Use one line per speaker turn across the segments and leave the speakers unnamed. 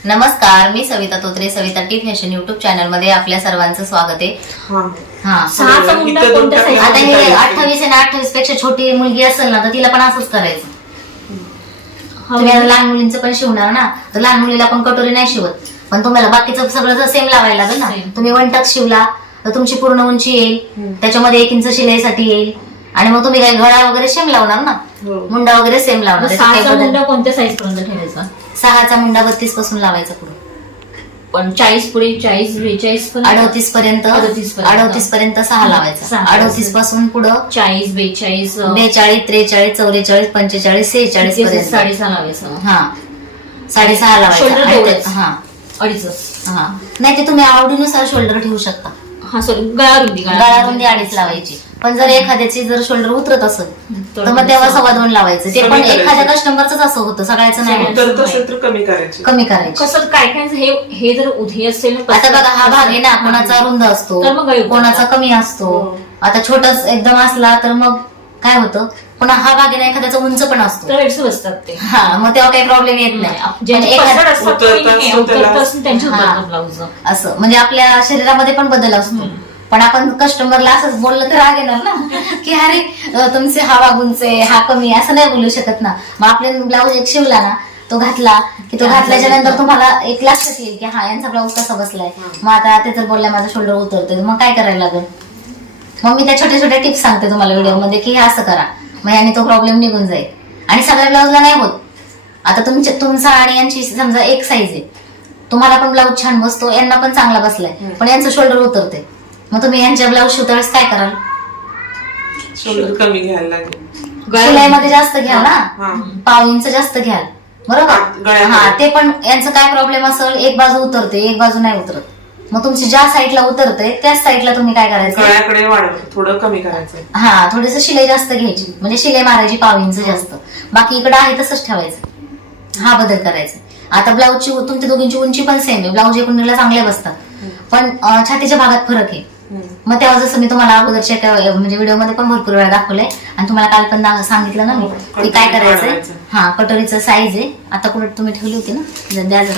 नमस्कार, मी Savita Totre. Savita T fashion YouTube channel मध्ये आपल्या सर्वांचं स्वागत आहे.
सहाचा मुंडा कोणत्या size
आता
मध्ये
हे 28 आणि 28 पेक्षा छोटी मुलगी असेल ना तर तिला पण असंच करायचं. तुम्ही आता लहान मुलींचं पण शिवणार ना, तर लहान मुलीला पण कटोरी नाही शिवत, पण तुम्हाला बाकीचं सगळं सेम लावायला लागेल ना. तुम्ही 1 टक्स शिवला तर तुमची पूर्ण उंची येईल, त्याच्यामध्ये 1 इंच शिलाईसाठी येईल. आणि मग तुम्ही काही गळा वगैरे सेम लावणार ना, मुंडा वगैरे सेम लावणार.
सहाचा मुंडा कोणत्या साईज पर्यंत ठेवायचा?
6चा मुंडा 32 पासून लावायचा पुढे,
पण 40 पुढे 40 42
38 पर्यंत 38 पर्यंत 6 लावायचा. 38 पासून पुढं
40 42
42 43 44 45 46 पर्यंत
6.5 लावायचं.
हा 6.5
Shoulder
लावायचा.
तेवढंच.
हा
अडीच.
हा नाही ते तुम्ही आवडीनुसार शोल्डर ठेवू शकता.
हा सॉरी, गळा रुंदी
गळा रुंदी 2.5 लावायची. पण जर एखाद्याची जर शोल्डर उतरत असेल तर मग तेव्हा 2.25 लावायचं. ते पण एखाद्या कस्टमरच असं होतं, सगळ्याचं नाही होत. कमी करायचं.
कसं काय काय हे जर उधे असेल ना,
आता बघा हा भाग आहे ना, कोणाचा रुंद असतो,
तर मग गळून
कोणाचा कमी असतो. आता छोटाच एकदम असला तर मग काय होतं, पण हा भाग आहे ना एखाद्याचा उंच पण असतो,
तर वेट्स बसतात ते.
हा मग तेव्हा काही प्रॉब्लेम येत नाही.
ज्यांचे पसरट असतात
उतरतात
त्यांची
हा.
उतरतात ब्लाऊज.
असं म्हणजे आपल्या शरीरामध्ये पण बदल असतो. पण आपण कस्टमरला असंच बोललं तर राग येणार ना की अरे तुमचे हा भाग उंच आहे, हा कमी आहे, असं नाही बोलू शकत ना. मग आपले ब्लाऊज एक शिवला ना, तो घातला की तो घातल्याच्या नंतर तुम्हाला एक लक्षात येईल की हा यांचा ब्लाऊज कसा बसलाय. मग आता ते जर बोलल्या माझा शोल्डर उतरतोय, मग काय करायला लागेल. मग मी त्या छोट्या छोट्या टिप्स सांगते तुम्हाला व्हिडिओमध्ये की हे असं करा, मग याने तो प्रॉब्लेम निघून जाईल. आणि सगळ्या ब्लाऊजला नाही होत. आता तुमचा आणि यांची समजा एक साईज आहे, तुम्हाला पण ब्लाऊज छान बसतो, यांना पण चांगला बसलाय, पण यांचं शोल्डर उतरते. मग तुम्ही यांच्या ब्लाऊज शिवतावेळेस काय कराल,
शोल्डर कमी घ्यायला लागेल.
शिलाईमध्ये जास्त घ्याल ना, पाव इंच जास्त घ्याल, बरोबर. हा ते पण यांचं काय प्रॉब्लेम असेल, एक बाजू उतरते एक बाजू नाही उतरत. मग तुमची ज्या साईडला उतरते त्याच साईडला तुम्ही काय करायचं,
गळ्याकडे थोडं कमी करायचं.
हा थोडीशी शिलाई जास्त घ्यायची, म्हणजे शिलाई मारायची पाव इंच जास्त. बाकी इकडे आहे तसंच ठेवायचं. हा बदल करायचा. आता ब्लाऊजची तुमच्या दोघींची उंची पण सेम आहे, ब्लाऊज एकूण चांगले बसतात, पण छातीच्या भागात फरक आहे. मग तेव्हा जसं मी तुम्हाला अगोदरच्या म्हणजे व्हिडिओमध्ये पण भरपूर वेळा दाखवलंय आणि तुम्हाला काल पण सांगितलं ना मी की काय करायचंय. हा कटोरीचं साईज आहे, आता कुठे तुम्ही ठेवली होती ना, द्या जरा.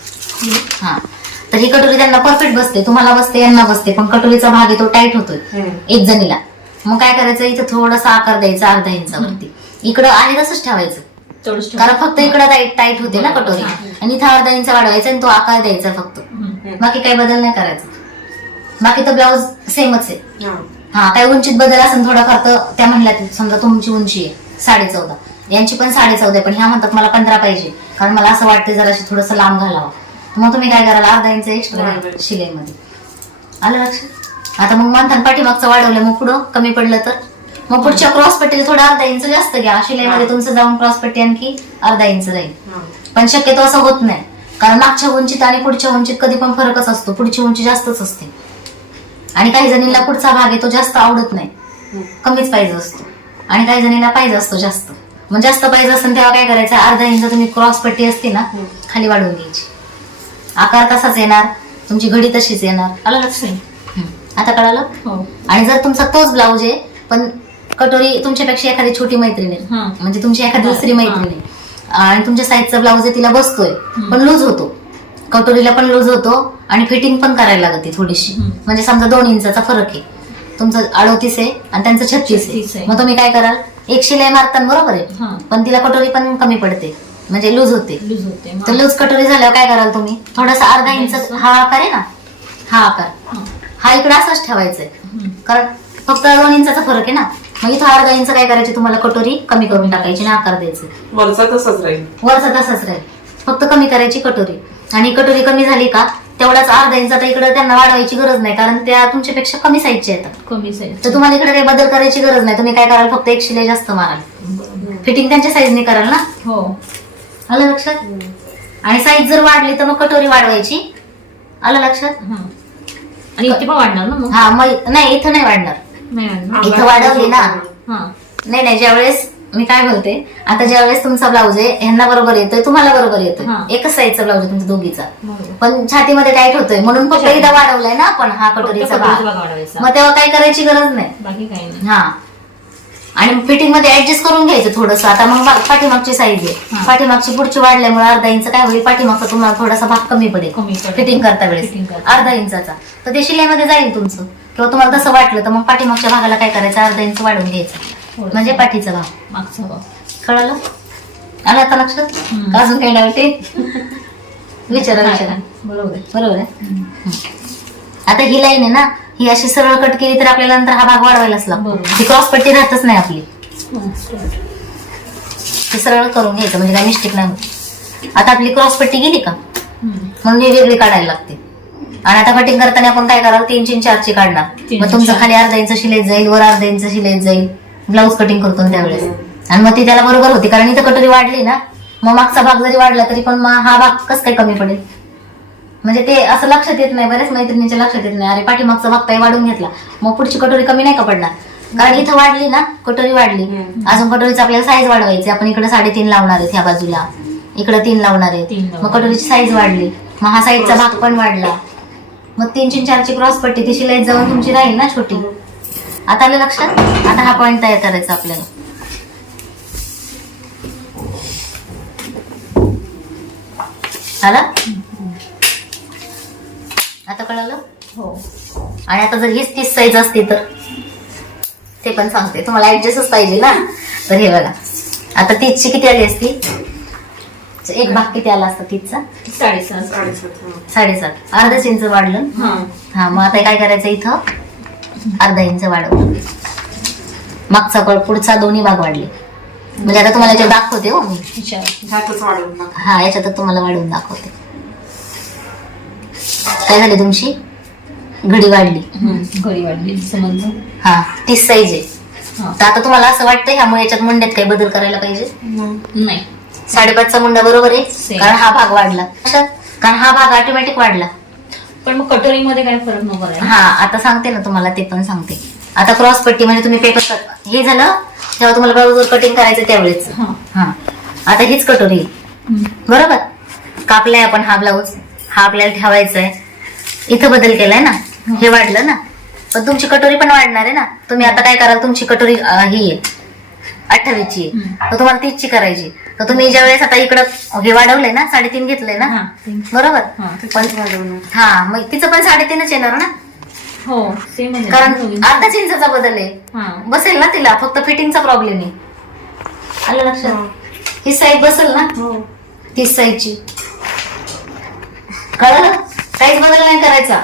हा तर ही कटोरी त्यांना परफेक्ट बसते, तुम्हाला बसते, यांना बसते, पण कटोरीचा भाग आहे तो टाईट होतोय एक जणीला. मग काय करायचं, इथं थोडासा आकार द्यायचा 1/2 इंचावरती. इकडं आहे तसंच ठेवायचं, कारण फक्त इकडं टाईट होते ना कटोरी, आणि इथं 1/2 इंच वाढवायचा आणि तो आकार द्यायचा फक्त. बाकी काही बदल नाही करायचा. बाकी तर ब्लाऊज सेमच आहे. हा काही उंचीत बदल असेल थोडाफार तर त्या म्हणल्या, समजा तुमची उंची आहे 14.5, यांची पण 14.5 पण ह्या म्हणतात मला 15 पाहिजे, कारण मला असं वाटतं जरा थोडंसं लांब घालावं. मग तुम्ही काय कराल, 1/2 इंच एक्स्ट्रा शिलाईमध्ये. आलं लक्षात. आता मग म्हणतात पाठीमागचं वाढवलं, मग पुढं कमी पडलं तर मग पुढच्या क्रॉस पट्टीला थोडं 1/2 इंच जास्त घ्या. शिलाईमध्ये तुमचं जाऊन क्रॉस पट्टी आणखी 1/2 इंच राहील. पण शक्यतो असं होत नाही, कारण मागच्या उंचीत आणि पुढच्या उंचीत कधी पण फरकच असतो. पुढची उंची जास्तच असते, आणि काही जणींना पुढचा भाग आहे तो जास्त आवडत नाही, कमीच पाहिजे असतो, आणि काही जणींना पाहिजे असतो जास्त. मग जास्त पाहिजे असेल तेव्हा काय करायचं, 1/2 इंच तुम्ही क्रॉस पट्टी असते ना खाली वाढवून घ्यायची. आकार तसाच येणार, तुमची घडी तशीच येणार. आलं लक्षात. आता कळालं. आणि जर तुमचा तोच ब्लाऊज आहे पण कटोरी तुमच्यापेक्षा एखादी छोटी मैत्रिणी, म्हणजे तुमची एखादी दुसरी मैत्रिणी, आणि तुमच्या साईजचा ब्लाऊज आहे तिला बसतोय पण लूज होतो, कटोरीला पण लूज होतो आणि फिटिंग पण करायला लागते थोडीशी. म्हणजे समजा 2 इंचाचा फरक आहे, तुमचं 38 आहे आणि त्यांचं 36 आहे. मग तुम्ही काय कराल, एक शिलाई मारताना बरोबर आहे, पण तिला कटोरी पण कमी पडते, म्हणजे लूज होते. तर लूज कटोरी झाल्यावर काय कराल तुम्ही, थोडासा 1/2 इंच हा आकार आहे ना, हा आकार हा इकडे असाच ठेवायचा आहे, कारण फक्त 2 इंचाचा फरक आहे ना. मग इथं 1/2 इंच काय करायचे, तुम्हाला कटोरी कमी करून टाकायची आणि आकार द्यायचे.
वरचा तसाच राहील,
फक्त कमी करायची कटोरी. आणि कटोरी कमी झाली का तेवढाच 1/2 इंच आता इकडे त्यांना वाढवायची गरज नाही, कारण त्या तुमच्यापेक्षा कमी साईजच्या येतात. कमी साईज तर तुम्हाला इकडे काही बदल करायची गरज नाही. तुम्ही काय कराल, फक्त एक शिलाई जास्त माराल, फिटिंग त्यांच्या साईजने कराल ना. हो आलं लक्षात. आणि साईज जर वाढली तर मग कटोरी वाढवायची. आलं लक्षात.
आणि इथे पण वाढणार ना.
हा मग नाही, इथं नाही वाढणार. इथं वाढवली ना. नाही ज्यावेळेस मी काय बोलते, आता ज्यावेळेस तुमचा ब्लाऊज आहे ह्यांना बरोबर येतोय, तुम्हाला बरोबर येतोय, एकच साईजचा ब्लाऊज आहे तुमच्या दोघीचा, पण छातीमध्ये टाईट होतोय म्हणून फक्त एकदा वाढवलाय ना आपण हा कटोरीचा भाग. मग तेव्हा काय करायची गरज नाही,
बाकी काही नाही.
हा आणि फिटिंग मध्ये ऍडजस्ट करून घ्यायचं थोडंसं. आता मग पाठीमागची साईज आहे,
हा.
पाठीमागची पुढची वाढल्यामुळे अर्धा इंच काय होईल, पाठीमागचा तुम्हाला थोडासा भाग कमी पडेल
कमी पडेल.
फिटिंग करता वेळेस
Fitting करता.
अर्धा इंचाचा. तर ते शिलाईमध्ये जाईल तुमचं, किंवा तुम्हाला तसं वाटलं तर मग पाठीमागच्या भागाला काय करायचं, अर्धा इंच वाढवून घ्यायचं म्हणजे पाठीचा भाग.
मागचा भाग.
कळालं? आलं आता लक्षात?
हम्म.
अजून काही डाऊट आहे? विचारा विचारा.
बरोबर आहे.
बरोबर आहे. आता ही लाईन आहे ना, ही अशी सरळ कट केली तर आपल्याला नंतर हा भाग वाढवायलाच लागतो.
बरोबर.
ही क्रॉस पट्टी राहतच नाही आपली,
हं.
ती सरळ करून घ्यायचं म्हणजे काही मिस्टेक नाही होत. आता आपली क्रॉस पट्टी गेली का,
हं.
म्हणून ही वेगळी काढायला लागते. आणि आता कटिंग करताना आपण काय करावं, 3 4 काढणार.
3
मग तुमचं
4.
खाली अर्धा इंच शिलाईत जाईल, वर अर्धा इंच शिलाईत जाईल. ब्लाऊज कटिंग करतो ना त्यावेळेस, आणि मग ती त्याला बरोबर होती. कारण इथं कटोरी वाढली ना, मग मागचा भाग जरी वाढला तरी पण मग हा भाग कसं काय कमी पडेल. म्हणजे ते असं लक्षात येत नाही, बऱ्याच मैत्रिणींच्या लक्षात येत नाही, अरे पाठीमागचा भाग काही वाढून घेतला मग पुढची कटोरी कमी नाही का पडणार. कारण इथं वाढली ना, कटोरी वाढली, अजून कटोरीची आपल्याला साईज वाढवायची. आपण इकडे 3.5 लावणार आहेत ह्या बाजूला, इकडे 3 लावणार आहेत.
3 लावणार.
मग कटोरीची साईज वाढली, मग हा साईजचा भाग पण वाढला. मग 3 4 क्रॉस पट्टी ती शिलाई जाऊन तुमची राहील ना छोटी. आता आलं लक्षात? आता हा पॉईंट तयार करायचा आपल्याला. आला? आता कळालं?
हो.
आणि आता जर हीच 30 साईज असती तर ते पण सांगते, तुम्हाला ऍडजस्टच पाहिजे ना. तर हे बघा, आता 30ची किती आली असती, एक भाग किती आला असता 30चा,
7.5.
7.5.
अर्धाच इंच वाढलं.
हा.
हा, मग आता काय करायचं, इथं अर्धा इंच वाढवलं, मागचा पुढचा दोन्ही भाग वाढले. म्हणजे आता तुम्हाला याच्यात दाखवते हो मी.
विचार.
ह्यातच वाढवून टाक.
हा, याच्यात तुम्हाला वाढवून दाखवते. काय झाली तुमची घडी वाढली.
घडी वाढली समज.
हा, 30 साईज आहे.
हा.
तर आता तुम्हाला असं वाटतं ह्यामुळे याच्यात मुंड्यात काही बदल करायला पाहिजे.
नाही.
5.5चा मुंडा बरोबर आहे,
Same.
कारण हा भाग वाढला. कारण हा भाग ऑटोमॅटिक वाढला.
पण मग कटोरीमध्ये काय फरक नको आहे.
हा, आता सांगते ना तुम्हाला, ते पण सांगते. आता क्रॉस पट्टी म्हणजे तुम्ही पेपर हे झालं तेव्हा तुम्हाला ब्लाऊजवर कटिंग करायचं त्यावेळेस.
हा.
हा, आता हीच कटोरी आहे.
हं.
बरोबर, कापलाय आपण हा ब्लाऊज, हा आपल्याला ठेवायचा आहे. इथं बदल केलाय ना, हे वाढलं ना, पण तुमची कटोरी पण वाढणार आहे ना. तुम्ही आता काय कराल, तुमची कटोरी ही आहे 28ची आहे, तर तुम्हाला 30ची करायची. तर तुम्ही ज्या वेळेस आता इकडं हे वाढवलंय ना, 3.5 घेतलंय ना,
हा.
बरोबर.
हा.
पण
वाढवणार.
हा, मग तिचं पण 3.5च येणार ना,
हो सेम आहे.
कारण अर्धाच इंचाचा बदल आहे.
हा.
बसेल ना तिला, फक्त फिटिंगचा प्रॉब्लेम आहे. आलं लक्षात? ही साईज बसेल ना
हो.
30 साईजची. कळलं? साईज बदल नाही करायचा.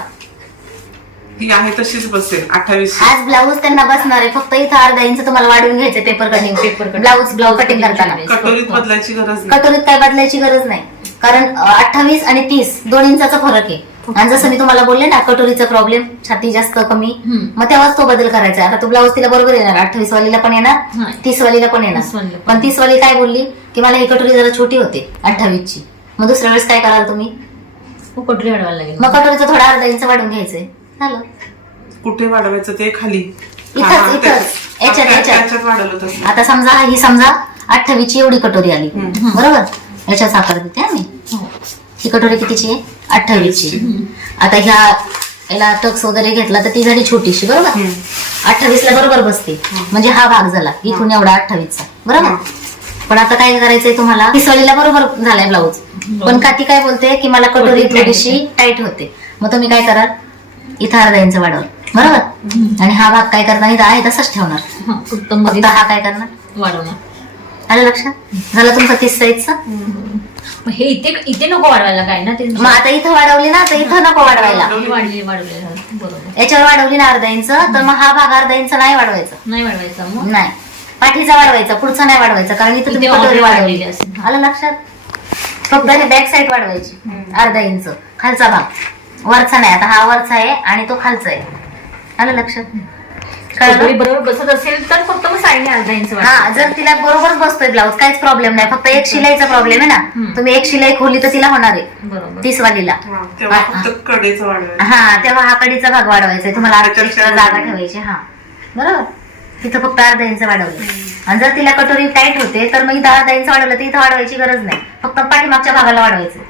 ती आहे तशीच बसेल 28.
आज ब्लाऊज त्यांना बसणार आहे, फक्त इथं अर्धा इंच तुम्हाला वाढवून घ्यायचं पेपर कटिंग. ब्लाऊज कटिंग करताना
कटोरीत बदलायची गरज नाही.
कटोरीत काय बदलायची गरज नाही, कारण 28 आणि 30 2 इंचाचा फरक आहे. आणि जसं मी तुम्हाला बोलले ना, कटोरीचा प्रॉब्लेम, छाती जास्त कमी,
हम्म.
मग तेव्हाच तो बदल करायचा. आता तो ब्लाऊज तिला बरोबर येणार, 28 वालीला पण येणार,
हा.
30 वालीला पण
30
येणार.
वालीला पण.
पण 30 वाली काय बोलली की मला ही कटोरी जरा छोटी होते 28ची. मग दुसऱ्या वेळेस काय कराल तुम्ही,
मग कटोरी वाढवायला लागेल.
मग कटोरीचं थोडा अर्धा इंच वाढून घ्यायचंय. झालं.
कुठे वाढवायचं ते खाली.
इथंच,
हा,
इथंच.
त्या-
याच्यात.
त्याच्यात वाढवलं तसं.
आता समजा 28ची एवढी कटोरी आली, बरोबर. याच्यात साखर देते मी.
हो.
ही कटोरी कितीची आहे, 28ची. आता ह्या याला टक्स वगैरे घेतला तर ती झाली छोटीशी, बरोबर. 28ला बरोबर बसते, म्हणजे हा भाग झाला इथून एवढा 28चा, बरोबर. पण आता काय करायचंय तुम्हाला, 30 वालीला बरोबर झालाय ब्लाऊज, पण का ती काय बोलते की मला कटोरी थोडीशी टाईट होते. मग तुम्ही काय कराल, इथं अर्धा इंच वाढवाल, बरोबर. आणि हा भाग काय करणार, इथं आहे तसंच ठेवणार,
हा, फक्त मध्ये
फक्त हा काय करणार,
वाढवणार.
आलं लक्षात? झालं तुमचा 30 साईजचा.
मग हे इथे नको वाढवायला काय ना ते.
मग आता इथं वाढवली ना, तर इथं नको वाढवायला.
वाढले झालं. बरोबर.
याच्यावर वाढवली ना अर्धा इंच, तर मग हा भाग अर्धा इंच नाही वाढवायचा.
नाही वाढवायचा मग.
नाही, पाठीचा वाढवायचा, पुढचा नाही वाढवायचा, कारण इथं तुम्ही
इथे
कटोरी
already
वाढवली.
वाढलेली असेल.
आलं लक्षात? फक्त बॅक साईड वाढवायची अर्धा इंच, खालचा भाग वरचा नाही. आता हा वरचा आहे आणि तो खालचा आहे. आलं लक्षात?
कटोरी
कळलं?
बरोबर बसत असेल तर फक्त मग साईडने अर्धा इंच
हा,
वाढवायचं.
जर तिला बरोबर बसतोय ब्लाऊज, काहीच प्रॉब्लेम नाही, फक्त एक शिलाईचा प्रॉब्लेम आहे ना. तुम्ही एक शिलाई खोली तर तिला होणार आहे
बरोबर.
30 वालीला.
हा, तेव्हा फक्त कडेचं वाढवायचं.
हा, तेव्हा हा कडीचा भाग वाढवायचा आहे तुम्हाला, एक्स्ट्रा जागा ठेवायची. हा, बरोबर. तिथं फक्त अर्धा इंच वाढवलं. आणि जर तिला कटोरी टाईट होते तर मग इथं अर्धा इंच वाढवलं तर इथं वाढवायची गरज नाही, फक्त पाठीमागच्या भागाला वाढवायचं.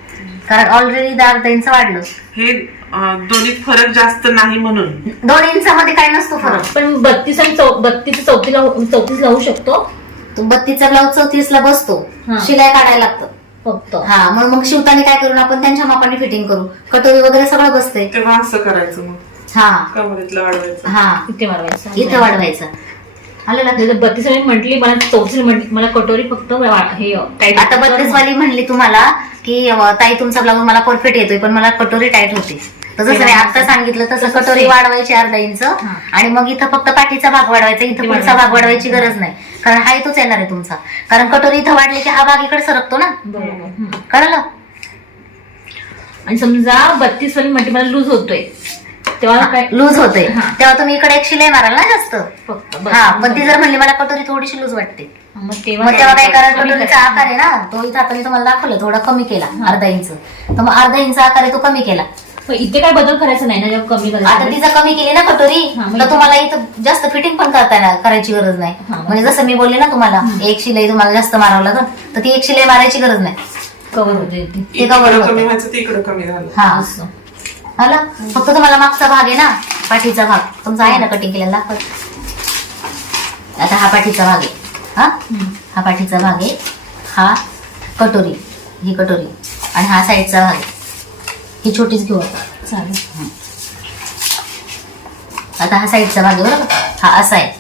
कारण ऑलरेडी अर्धा इंच वाढलं.
हे दोन्हीत फरक जास्त नाही म्हणून
2 इंचामध्ये काय नसतो फरक.
पण 32 आणि 32 34 लावू शकतो.
तो 32चा ब्लाऊज 34ला बसतो.
हा.
शिलाई काढायला लागतं
फक्त
हा. मग शिवताना काय करून आपण त्यांच्या मापाने फिटिंग करू. कटोरी वगैरे सगळं बसतंय.
तेव्हा असं करायचं मग
हा
कमरेतलं वाढवायचं.
हा
इथे मारवायचं.
इथं वाढवायचं. आलं लक्षात.
32 वाली म्हटली, मला 34 म्हटली, मला कटोरी फक्त हे टाईट.
आता 32 वाली म्हणली तुम्हाला की ताई तुमचा ब्लाऊज मला परफेक्ट येतोय पण मला कटोरी टाईट होते. तर जसं मी आता सांगितलं तसं कटोरी वाढवायची अर्धा इंच आणि मग इथं फक्त पाठीचा भाग वाढवायचा. इथं पुढचा भाग वाढवायची गरज नाही कारण हा इथंच येणार आहे तुमचा. कारण कटोरी इथं वाढली की हा भाग इकडे सरकतो ना.
बरोबर.
कळलं.
आणि समजा 32 वाली म्हटली मला लूज होतोय तेव्हा काय
लूज होते
हा.
तेव्हा तुम्ही इकडे एक शिलाई माराल ना जास्त.
फक्त
हा पण ती जर म्हणली मला कटोरी थोडीशी लूज वाटते
मग
मग तेव्हा काय करा. कटोरीचा आकार आहे ना तो इथं आता मी तुम्हाला दाखवलं थोडा कमी केला अर्धा इंच. तर मग अर्धा इंच आकार आहे तो कमी केला.
मग इथे काय बदल करायचा नाही ना जेव्हा कमी
आता
करायचं.
तिचा कमी केली ना कटोरी
हा, मग
तर तुम्हाला इथं जास्त फिटिंग पण करायची गरज नाही.
हा, मग.
म्हणजे जसं मी बोलले ना तुम्हाला एक शिलाई तुम्हाला जास्त मारावं लागेल तर ती एक शिलाई मारायची गरज नाही.
कव्हर होते ते.
ते cover
इकडं
होतं.
कमी व्हायचं ते इकडं कमी झालं.
हा
असं.
आला. फक्त तुम्हाला मागचा भाग आहे ना पाठीचा भाग तुमचा आहे ना कटिंग केलेला दाखव. आता हा पाठीचा भाग आहे. हा हा पाठीचा भाग आहे. हा कटोरी ही कटोरी आणि हा साईडचा भाग आहे. ही छोटीच घेऊ आता.
चालेल.
आता हा साईडचा भाग आहे बरोबर. हा असा आहे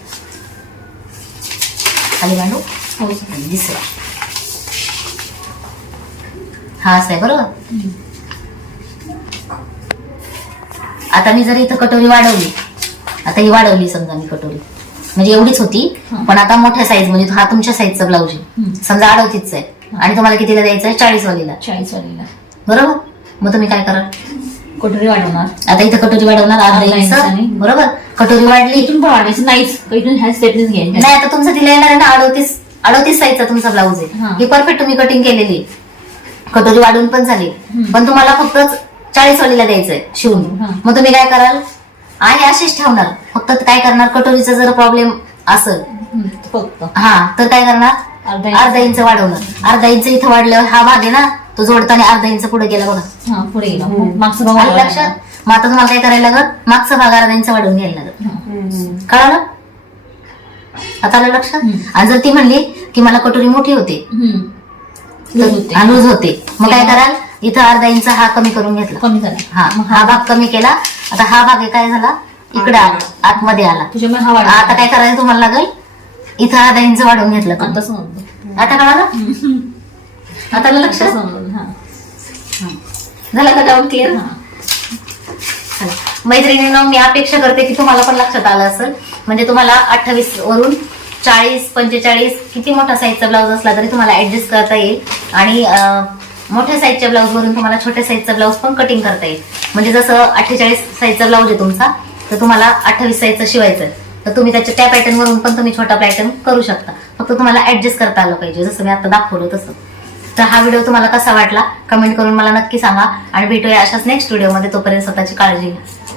खाली मांडू
हो.
दिसेल. हा असा आहे बरोबर. आता मी जर इथं कटोरी वाढवली आता ही वाढवली समजा मी कटोरी म्हणजे एवढीच होती पण आता मोठ्या साईज म्हणजे हा तुमच्या साईजचा ब्लाऊज आहे समजा 38 आहे आणि तुम्हाला कितीला द्यायचं आहे 40 वालीला
40 वालीला
बरोबर. मग तुम्ही काय कराल
कटोरी वाढवणार.
आता इथं कटोरी वाढवणार अर्धा
अर्धा इंचाने.
इंच बरोबर. कटोरी वाढली
इथून पण वाढवायचं नाहीच इथून ह्या स्टेपनेच घ्यायचं.
नाही आता तुमचं तिला येणार आहे ना 38 साईजचा तुमचा ब्लाऊज
हा.
आहे. ही परफेक्ट तुम्ही कटिंग केलेली कटोरी वाढून पण झाली पण तुम्हाला फक्त 40 वालीला द्यायचंय शिवून.
हा.
मग तुम्ही काय कराल आहे अशीच ठेवणार फक्त काय करणार कटोरीचा जर प्रॉब्लेम असेल
फक्त
हा तर काय करणार
अर्धा
इंच वाढवणार. अर्धा इंच इथं वाढल्यावर हा भाग आहे ना तो जोडताना अर्धा इंच पुढे गेला बघा.
हा पुढे गेला. मागचं भाग
आलं
वाढवायला
लक्षात. मग आता तुम्हाला काय करायला लागल मागचा भाग अर्धा इंच वाढवून घ्यायला लागल. कळालं. आता आलं लक्षात. आणि जर ती म्हणली की मला कटोरी मोठी होते
लूज होते.
लूज होते मग काय कराल इथं अर्धा इंच हा कमी करून घेतला.
कमी झाला.
हा भाग कमी केला. आता हा भाग काय झाला इकडे आला आतमध्ये आला.
तुझ्यामुळे हा वाढला.
आता काय करायचं तुम्हाला लागेल इथं अर्धा इंच वाढवून घेतलं तुम्ही.
आता समजलं.
आता कळालं. आता आलं लक्षात.
आता समजलं. हा.
झालं का डाऊट क्लिअर. मैत्रिणींनो मी अपेक्षा करते की तुम्हाला पण लक्षात आलं असेल. म्हणजे तुम्हाला 28 वरून 40 45 किती मोठा साईजचा ब्लाऊज असला तरी तुम्हाला ऍडजस्ट करता येईल आणि मोठ्या साईजच्या ब्लाऊज वरून तुम्हाला छोट्या साईजचा ब्लाऊज पण कटिंग करता येईल. म्हणजे जसं 48 साईजचा ब्लाऊज आहे तुमचा तर तुम्हाला 28 साईजचा शिवायचा आहे तर तुम्ही त्या पॅटर्न वरून पण तुम्ही छोटा पॅटर्न करू शकता. फक्त तुम्हाला ऍडजस्ट करता आलं पाहिजे जसं मी आता दाखवलं तसं. तर हा व्हिडिओ तुम्हाला कसा वाटला कमेंट करून मला नक्की सांगा आणि भेटूया अशाच नेक्स्ट व्हिडिओमध्ये. तोपर्यंत स्वतःची काळजी घ्या.